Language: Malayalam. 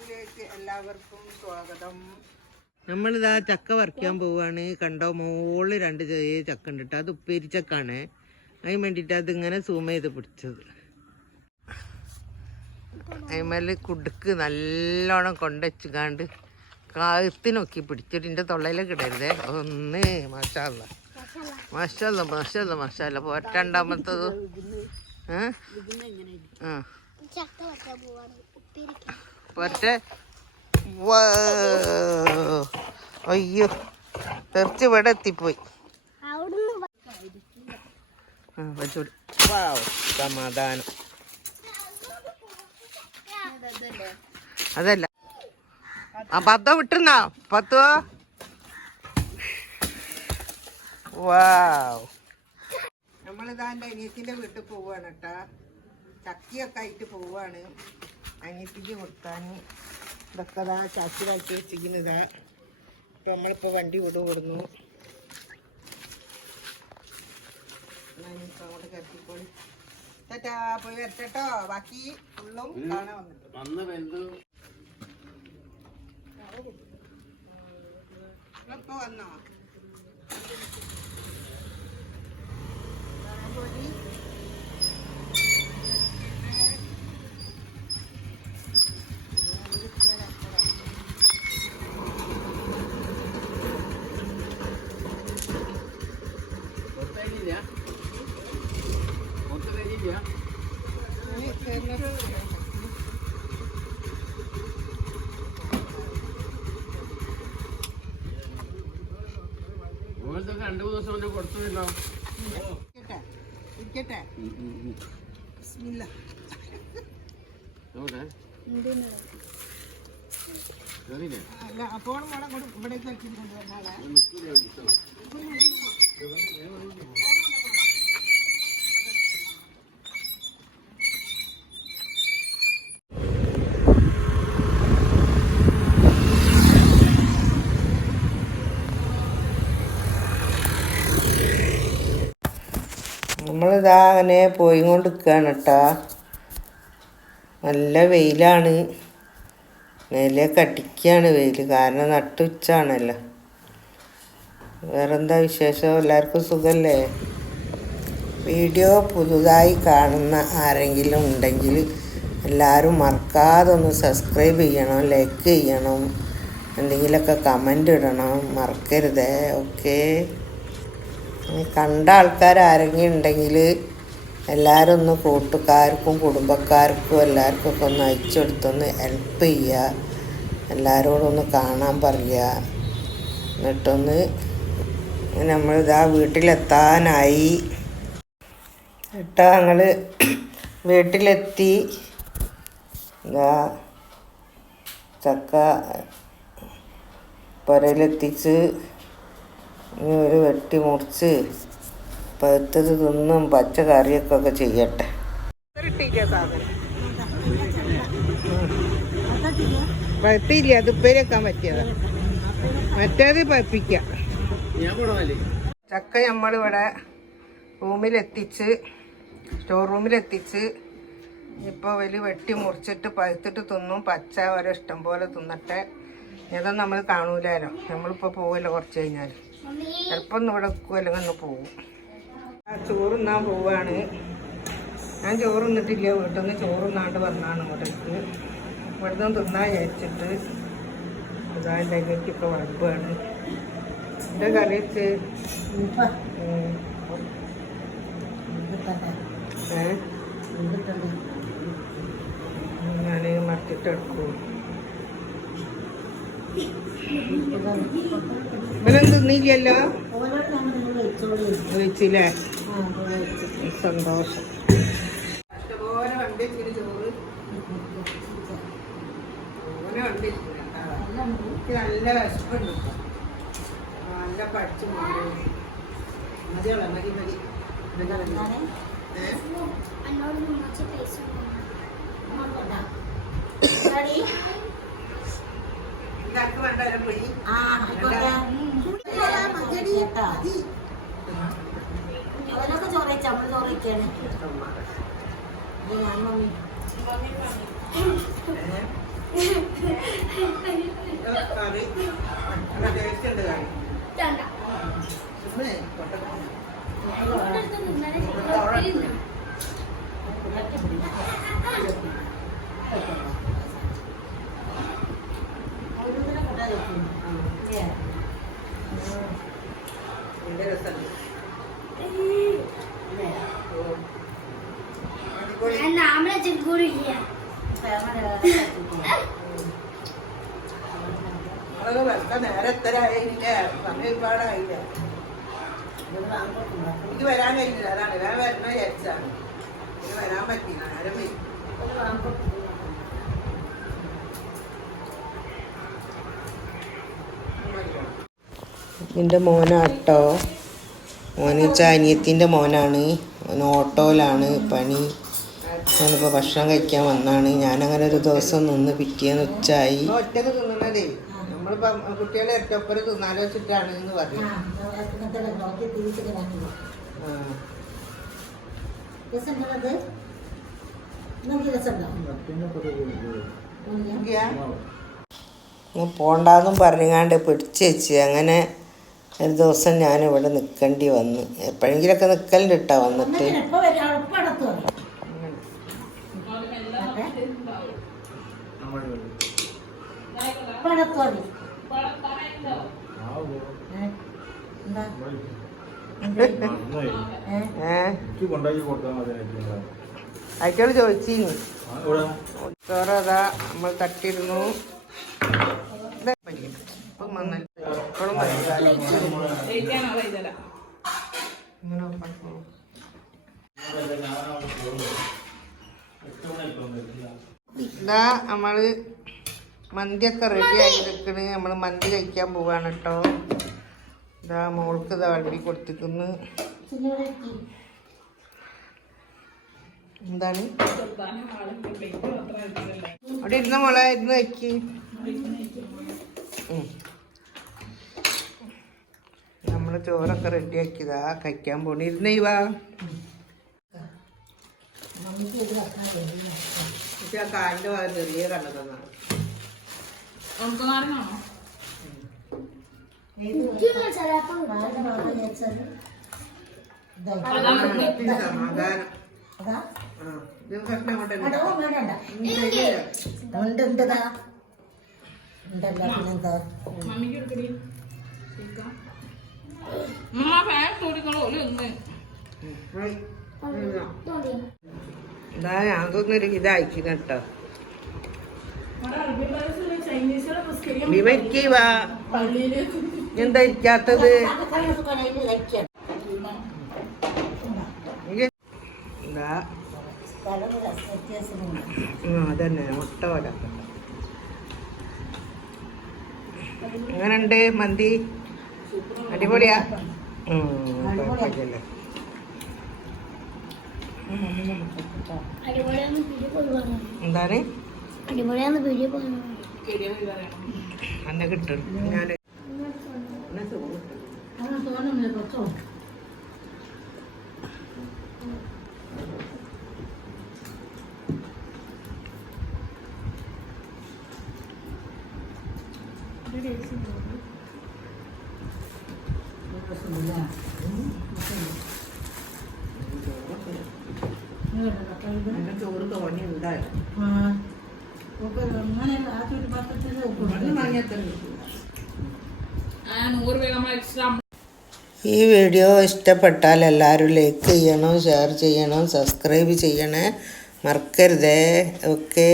വീഡിയോയിലേക്ക് എല്ലാവർക്കും സ്വാഗതം. നമ്മളിതാ ചക്ക പറിക്കാൻ പോവാണ്. കണ്ടോ, മുകളിൽ 2 ചെറിയ ചക്ക ഉണ്ട് കേട്ടോ. അത് ഉപ്പേരി ചക്കാണ്. അതിന് വേണ്ടിയിട്ട് അതിങ്ങനെ സൂം ചെയ്ത് പിടിച്ചത്. അതിന്മേൽ കുടുക്ക് നല്ലോണം കൊണ്ടുവച്ചുകാണ്ട് കാത്തി നോക്കി പിടിച്ചിട്ട് എൻ്റെ തൊള്ളയിലേക്ക് ഇടരുതേ. ഒന്ന് മാഷാല്ല മാഷാല്ല മാഷാല്ല മാഷാല്ല. പോരണ്ടാമത്തത് പോരട്ടെ. അയ്യോ, തെറിച്ച് ഇവിടെ എത്തിപ്പോയി. സമാധാനം. അതല്ല ആ 10 വിട്ടുന്നാ 10. വാവ്. നമ്മളിതാ എൻ്റെ അനിയത്തിൻ്റെ വീട്ടിൽ പോവാണ് കേട്ടാ. ചക്കിയൊക്കെ ആയിട്ട് പോവാണ് അനിയത്തിക്ക് കൊടുക്കാൻ. ഇതൊക്കെ ഇതാ ചാക്കിലാക്കി വെച്ചിരിക്കുന്നതാ. ഇപ്പം നമ്മളിപ്പോൾ വണ്ടി വിടുന്നു. ഞാനിപ്പോൾ അങ്ങോട്ട് കയറ്റിക്കോളി. ചേട്ടാ പോയി വരട്ടോ. ബാക്കി ഫുള്ളും കാണാൻ വന്നിട്ട് ഇപ്പോൾ വന്നോ? അല്ല അപ്പോൾ ഇവിടേക്ക് വെച്ചിട്ടുണ്ടാളെ. നമ്മളിതാ അങ്ങനെ പോയി കൊണ്ട് നിൽക്കുകയാണ് കേട്ടാ. നല്ല വെയിലാണ്. മേലെ കട്ടിക്കുകയാണ് വെയിൽ. കാരണം നട്ടുച്ചാണല്ലോ. വേറെന്താ വിശേഷം? എല്ലാവർക്കും സുഖമല്ലേ? വീഡിയോ പുതുതായി കാണുന്ന ആരെങ്കിലും ഉണ്ടെങ്കിൽ എല്ലാവരും മറക്കാതെ ഒന്ന് സബ്സ്ക്രൈബ് ചെയ്യണം, ലൈക്ക് ചെയ്യണം, എന്തെങ്കിലുമൊക്കെ കമൻ്റ് ഇടണം, മറക്കരുതേ. ഓക്കെ. കണ്ട ആൾക്കാർ ആരെങ്കിലും ഉണ്ടെങ്കിൽ എല്ലാവരും ഒന്ന് കൂട്ടുകാർക്കും കുടുംബക്കാർക്കും എല്ലാവർക്കും ഒക്കെ ഒന്ന് അയച്ചെടുത്തൊന്ന് ഹെൽപ്പ് ചെയ്യുക. എല്ലാവരോടൊന്ന് കാണാൻ പറയുക. എന്നിട്ടൊന്ന് നമ്മളിതാ വീട്ടിലെത്താനായി കേട്ടോ. ഞങ്ങൾ വീട്ടിലെത്തി. ഇതാ ചക്ക പുരയിലെത്തിച്ച് ഇനി ഒരു വെട്ടി മുറിച്ച് പഴുത്തത് തിന്നും പച്ച കറിയൊക്കെ ചെയ്യട്ടെ. പഴുത്തില്ല, അത് ഉപ്പേരി വെക്കാൻ പറ്റിയതാ. മറ്റേത് പഴുപ്പിക്കാം. ചക്ക നമ്മളിവിടെ സ്റ്റോർ റൂമിലെത്തിച്ച് ഇപ്പോൾ വലിയ വെട്ടി മുറിച്ചിട്ട് പഴുത്തിട്ട് തിന്നും. പച്ച ഓരോ ഇഷ്ടം പോലെ തിന്നട്ടെ. ഇതൊന്നും നമ്മൾ കാണൂലോ. നമ്മളിപ്പോൾ പോവല്ലോ കുറച്ച് കഴിഞ്ഞാൽ. ചിലപ്പോൾ ഒന്ന് ഇവിടെ വെക്കും, അല്ലെങ്കിൽ ഒന്ന് പോവും. ചോറ് തിന്നാൻ പോവാണ്. ഞാൻ ചോറ് തിന്നിട്ടില്ല. വീട്ടിൽ നിന്ന് ചോറ് തിന്നാണ്ട് വന്നാണ് ഇവിടേക്ക്. ഇവിടെ നിന്ന് തിന്നാൻ വിചാരിച്ചിട്ട് ഇതാൻ്റെ അകത്തേക്കൊക്കെ വളർത്തുകയാണ്. എൻ്റെ കറി വെച്ച് ഞാൻ മറിച്ചിട്ടെടുക്കും. ഇവരൊന്നും തിന്നില്ലല്ലോ. വിളിച്ചില്ലേ? സന്തോഷം. ഇഷ്ടംപോലെ വണ്ടി വെച്ചിട്ട് ചോറ് അങ്ങനെ വണ്ടി എനിക്ക് നല്ല വിശപ്പുണ്ട്. നല്ല പഠിച്ചു മതിയോളാം. മതി മതി. ഇതാക്ക് വേണ്ട വരെ പോയി. ചോറ ചോറൊക്കെയാണ്. കറി നല്ല ടേസ്റ്റ് ഉണ്ട് കറി നേരെ എത്തരായില്ല സമയം ഒരുപാടായില്ല എനിക്ക് വരാൻ കഴിഞ്ഞില്ല അതാണ് ഞാൻ വരണ വിചാരിച്ചാണ് എനിക്ക് വരാൻ പറ്റില്ല നേരം വരും എൻ്റെ മോനാട്ടോ മോന് അനിയത്തിൻ്റെ മോനാണ് മോന് ഓട്ടോയിലാണ് പണി. ഞാനിപ്പോൾ ഭക്ഷണം കഴിക്കാൻ വന്നാണ്. ഞാനങ്ങനെ ഒരു ദിവസം നിന്ന് പിറ്റേന്ന് ഉച്ചയായി. ഒറ്റക്ക് തിന്നണതേ നമ്മളിപ്പോൾ കുട്ടികളെ ഒറ്റപ്പുറം തിന്നാലോ വെച്ചിട്ടാണ് എന്ന് പറഞ്ഞു. പോണ്ടാന്നും പറഞ്ഞാണ്ട് പിടിച്ച് വെച്ച് അങ്ങനെ ഒരു ദിവസം ഞാനിവിടെ നിൽക്കേണ്ടി വന്ന്. എപ്പോഴെങ്കിലൊക്കെ നിൽക്കലുണ്ട് കേട്ടോ വന്നിട്ട്. അയക്കോട് ചോദിച്ചിരുന്നു ചോറതാ നമ്മൾ തട്ടിയിരുന്നു. ഇതാ നമ്മള് മന്തിയൊക്കെ റെഡി ആയി നിൽക്കണ്. നമ്മൾ മന്തി കഴിക്കാൻ പോവാണ് കേട്ടോ. ഇതാ മോൾക്ക് ഇതാ വണ്ടി കൊടുത്തിരിക്കുന്നു. എന്താണ് അവിടെ ഇരുന്ന മോളെ ഇരുന്ന് വെക്ക്. നമ്മള് ചോറൊക്കെ റെഡിയാക്കിയതാ കഴിക്കാൻ പോണി. ഇരുന്നേ വാ കാലിന്റെ ഭാഗം ചെറിയ കണ്ടതാണ്. എന്താ ഞാൻ തോന്നുന്നൊരു ഇതായിക്കുന്ന കേട്ടോ. എന്താ ഇരിക്കാത്തത്? അതന്നെ മുട്ട പോലെ. എങ്ങനുണ്ട് മന്തി? അടിപൊളിയാ. കുഴപ്പമില്ലല്ലോ. എന്താണ് അന്നെ കിട്ടും. ഞാന് ചോറ് തോന്നി ഉണ്ടായിരുന്നു. ഈ വീഡിയോ ഇഷ്ടപ്പെട്ടാൽ എല്ലാവരും ലൈക്ക് ചെയ്യണം, ഷെയർ ചെയ്യണം, സബ്സ്ക്രൈബ് ചെയ്യണേ മറക്കരുതേ. ഓക്കേ.